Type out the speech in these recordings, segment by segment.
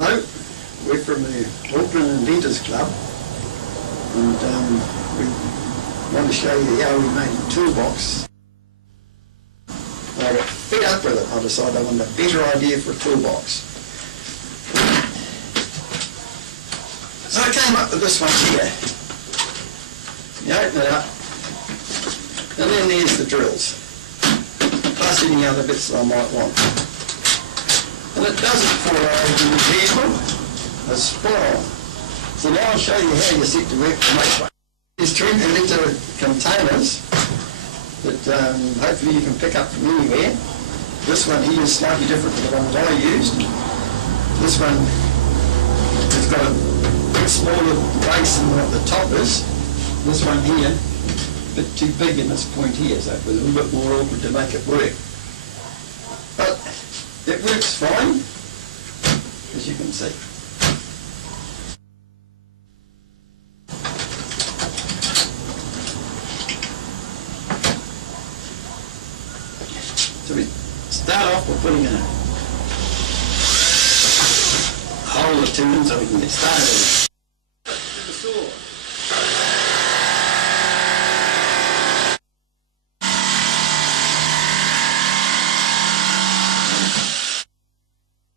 Hello, we're from the Auckland Inventors Club, and we want to show you how we made a toolbox. I got fed up with it. I decided I wanted a better idea for a toolbox. So I came up with this one here. You open it up, and then there's the drills, plus any other bits that I might want. And it doesn't fall over in the vehicle, it's spot on. So now I'll show you how you set to work to make one. There's 20 litre containers that hopefully you can pick up from anywhere. This one here is slightly different to the one that I used. This one has got a bit smaller base than what the top is. This one here, a bit too big in this point here, so it was a little bit more awkward to make it work. But it works fine, as you can see. So we start off by putting a hole or two in so we can get started. To the saw.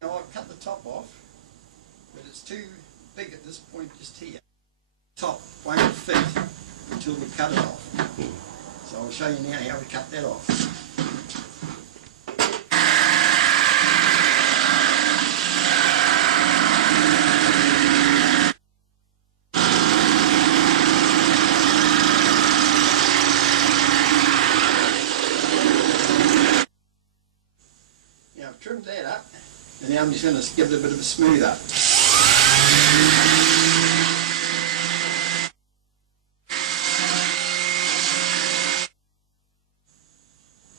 Now I've cut the top off, but it's too big at this point just here. Top won't fit until we cut it off. So I'll show you now how we cut that off. I've trimmed that up, and now I'm just going to give it a bit of a smooth up.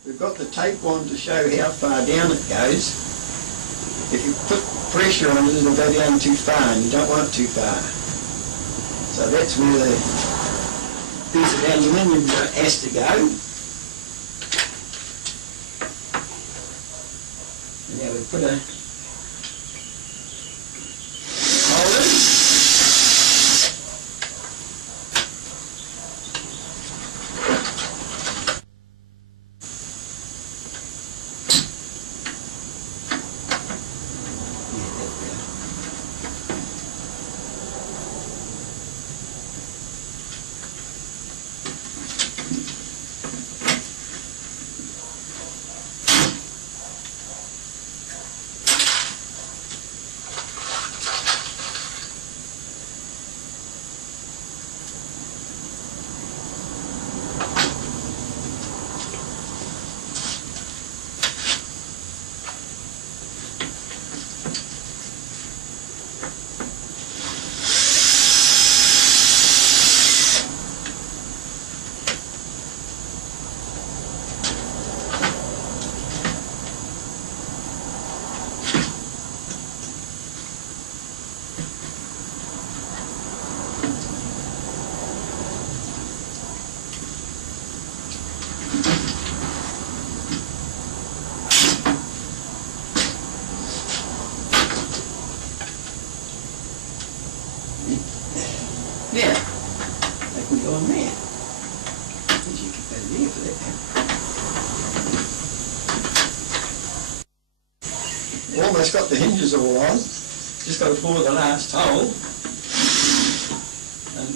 We've got the tape on to show how far down it goes. If you put pressure on it, it'll go down too far, and you don't want it too far. So that's where the piece of aluminium has to go. Now we put a hole in. Yeah, that can go in there. I think you can put it there for that. Almost got the hinges all on. Just got to bore the last hole. And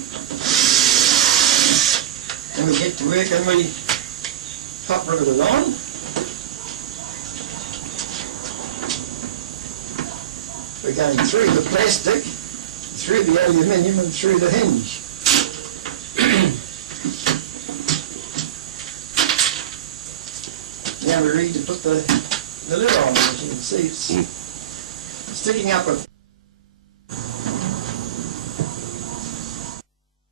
then we get to work and we hot rivet it on. We're going through the plastic, through the aluminium and through the hinge. Now we're ready to put the lid on. As you can see, it's sticking up with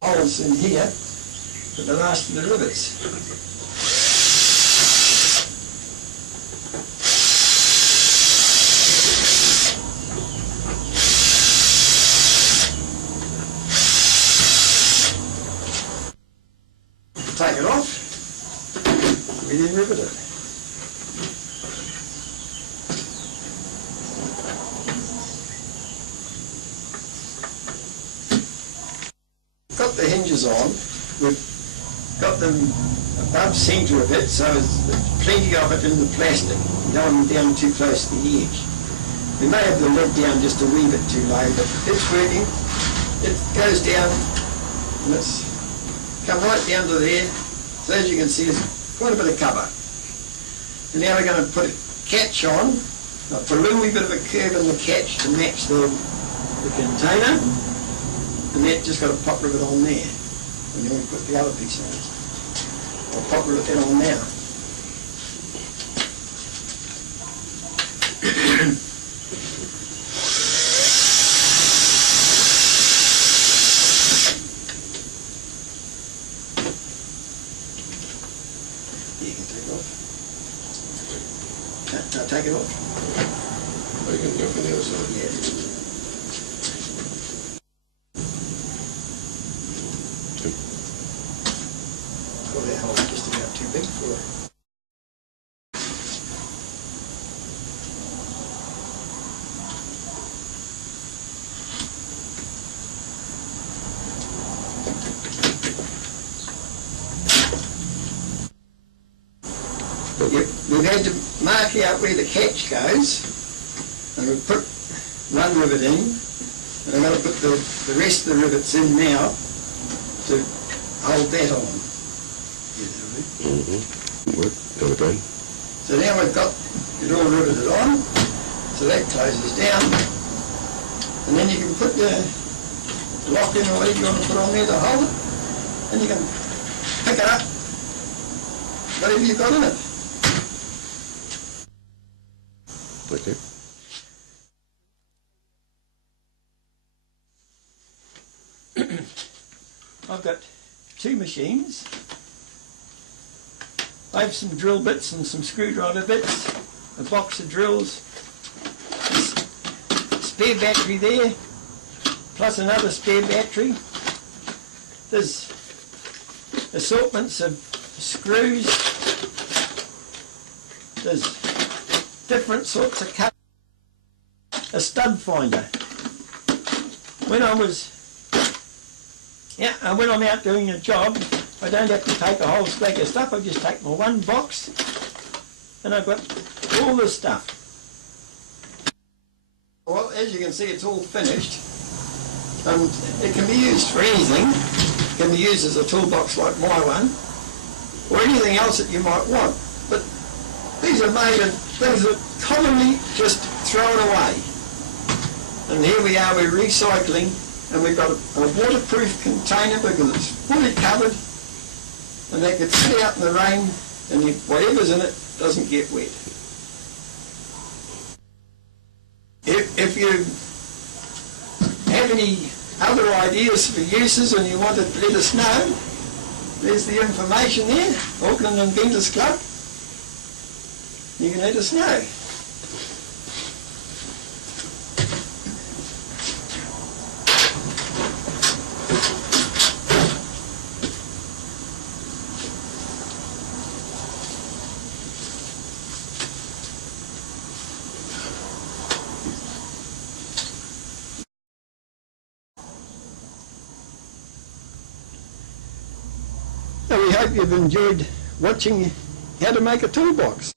holes in here for the last of the rivets. Take it off, we then rivet it. hinges on, we've got them above centre a bit, so there's plenty of it in the plastic. You don't want them down too close to the edge. We may have the lid down just a wee bit too low, but it's working. It goes down, and it's come right down to there. So as you can see, there's quite a bit of cover. And now we're going to put a catch on. I'll put a little wee bit of a curve in the catch to match the container, and that just got a pop rivet on there. And then we put the other piece on. I'll pop rivet that on now. You can take it off. Now take it off. Oh, you can go from the other side. Yeah. Well, that hole's just about too big for it. We've had to mark out where the catch goes, and we've put one rivet in, and I'm going to put the rest of the rivets in now to hold that on. Okay. So now we've got it all riveted on, so that closes down, and then you can put the lock in or whatever you want to put on there to hold it, and you can pick it up, whatever you've got in it. Okay. I've got two machines. I have some drill bits and some screwdriver bits, a box of drills, a spare battery there, plus another spare battery. There's assortments of screws. There's different sorts of cut. A stud finder. When I'm out doing a job, I don't have to take a whole stack of stuff. I just take my one box, and I've got all the stuff. Well, as you can see, it's all finished. It can be used for anything. It can be used as a toolbox like my one, or anything else that you might want. But these are made of things that are commonly just thrown away. And here we are, we're recycling, and we've got a waterproof container because it's fully covered, and they could sit out in the rain, and whatever's in it doesn't get wet. If you have any other ideas for uses and you want to let us know, there's the information there, Auckland Inventors Club. You can let us know. So we hope you've enjoyed watching how to make a toolbox.